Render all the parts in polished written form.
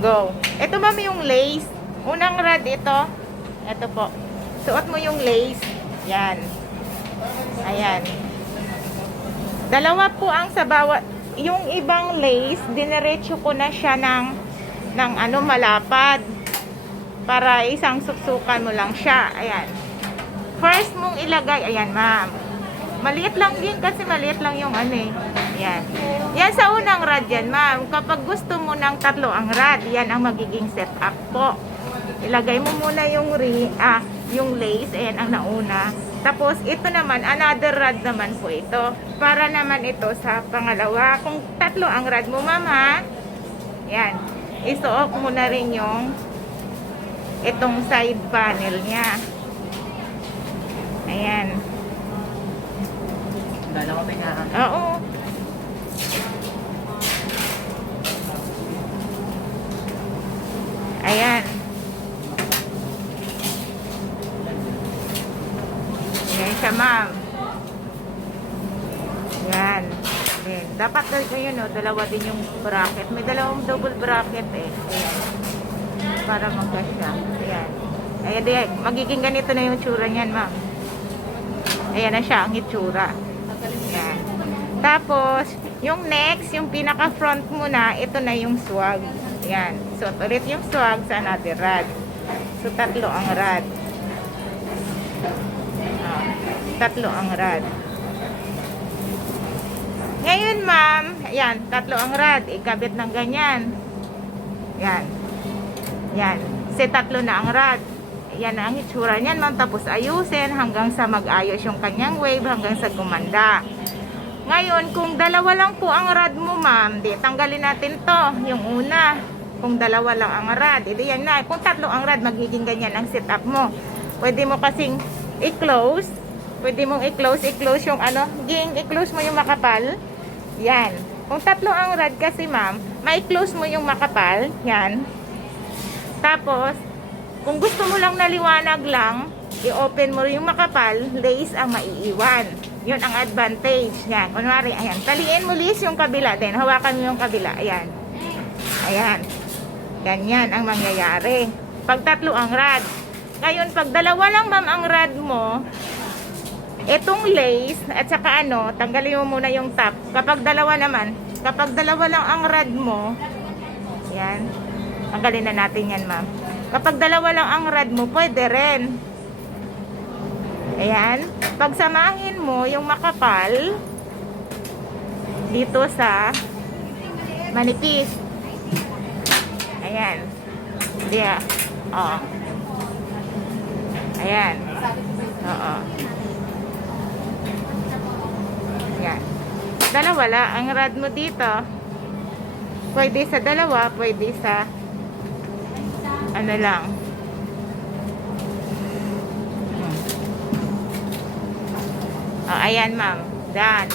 Go. Ito ma'am yung lace. Unang rad ito. Ito po. Suot mo yung lace. Yan. Ayan. Dalawa po ang sa bawat. Yung ibang lace, dinerecho ko na siya ng ano, malapad. Para isang suksukan mo lang siya. Ayan. First mong ilagay. Ayan ma'am. Maliit lang din kasi maliit lang yung ano eh. Yan. Yan sa unang rad yan, ma'am. Kapag gusto mo ng tatlo ang rad, yan ang magiging setup po. Ilagay mo muna yung yung lace. Ayan ang nauna. Tapos, ito naman, another rad naman po ito. Para naman ito sa pangalawa. Kung tatlo ang rad mo, ma'am, ha? Yan. Isuot mo na rin yung itong side panel niya. Ayan. Dalawa pa niya. Oo. Ayan. Ayan siya, ma'am. Ayan. Ayan. Dapat yun, no, dalawa din yung bracket. May dalawang double bracket eh. Ayan. Para magkasya. Ayan. Ayan, ayan. Magiging ganito na yung tsura niyan, ma'am. Ayan na siya, ang itsura. Ayan. Tapos, yung next, yung pinaka-front mo na, ito na yung swag. Ayan. So, ulit yung swag sa another rad. So, tatlo ang rad. Tatlo ang rad. Ngayon, ma'am, ayan, tatlo ang rad. Ikabit ng ganyan. Ayan. Ayan. Kasi tatlo na ang rad. Yan ang itsura niyan, ma'am. Tapos ayusin hanggang sa mag-ayos yung kanyang wave hanggang sa gumanda. Ngayon, kung dalawa lang po ang rad mo, ma'am, di tanggalin natin to, yung una. Kung dalawa lang ang rad, edi yan na. Kung tatlo ang rad, magiging ganyan ang setup mo. Pwede mo kasing i-close. Pwede mong i-close yung ano, i-close mo yung makapal. Yan. Kung tatlo ang rad kasi, ma'am, ma-close mo yung makapal. Yan. Tapos, kung gusto mo lang naliwanag lang, i-open mo yung makapal, lace ang maiiwan. Yun ang advantage. Yan. Kunwari, ayan. Taliin mo lace yung kabila din. Hawakan mo yung kabila. Ayan. Ayan. Ganyan ang mangyayari. Pag tatlo ang rad. Ngayon, pag dalawa lang, ma'am, ang rad mo, itong lace, at saka ano, tanggalin mo muna yung top. Kapag dalawa naman, kapag dalawa lang ang rad mo, yan. Tanggalin na natin yan, ma'am. Kapag dalawa lang ang rad mo, pwede rin. Ayan. Pagsamahin mo yung makapal dito sa manipis. Ayan. Yeah. Oo. Ayan. Oo. Ayan. Dalawa lang ang rad mo dito. Pwede sa dalawa, pwede sa ano lang. Ayan, ma'am. Done.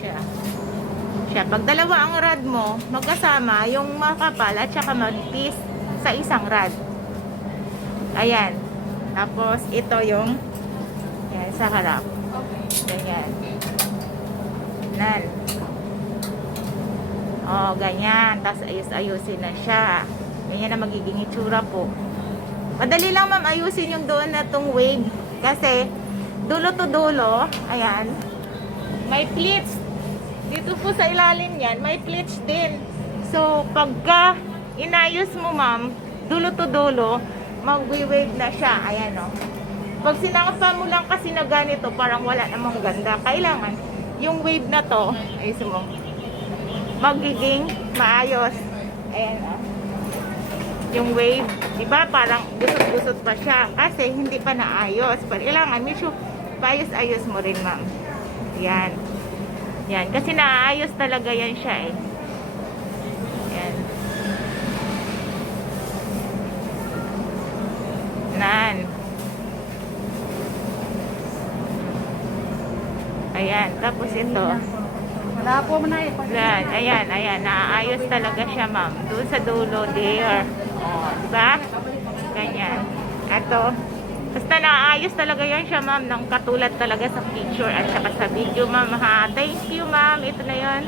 Siya. Pag dalawa ang rad mo, magkasama yung makapal at saka manipis sa isang rad. Ayan. Tapos, ito yung yan, sa harap. Ganyan. Nan. Ganyan. Tapos, ayusin na siya. Ganyan na magiging itsura po. Madali lang, ma'am, ayusin yung doon na tong wave. Kasi, dulo to dulo, ayan, may pleats. Dito po sa ilalim yan, may pleats din. So, pagka inayos mo, ma'am, dulo to dulo, mag-wave na siya. Ayan, o. Pag sinangpa mo lang kasi na ganito, parang wala namang ganda. Kailangan, yung wave na to, ayusin mo, magiging maayos. Ayan, o. Yung wave, diba, parang gusot-gusot pa siya kasi hindi pa naayos. Pero kailangan, medyo paayos-ayos mo rin, ma'am. Yan. Yan. Kasi naayos talaga yan siya, eh. Yan. Nan. Ayan. Tapos ito. Wala po mo na eh. Yan. Ayan. Ayan. Naayos talaga siya, ma'am. Doon sa dulo, there. Diba? Ganyan. Ito. Basta naayos talaga yan siya, ma'am. Nang katulad talaga sa picture at saka sa video, ma'am. Ha? Thank you, ma'am. Ito na yan.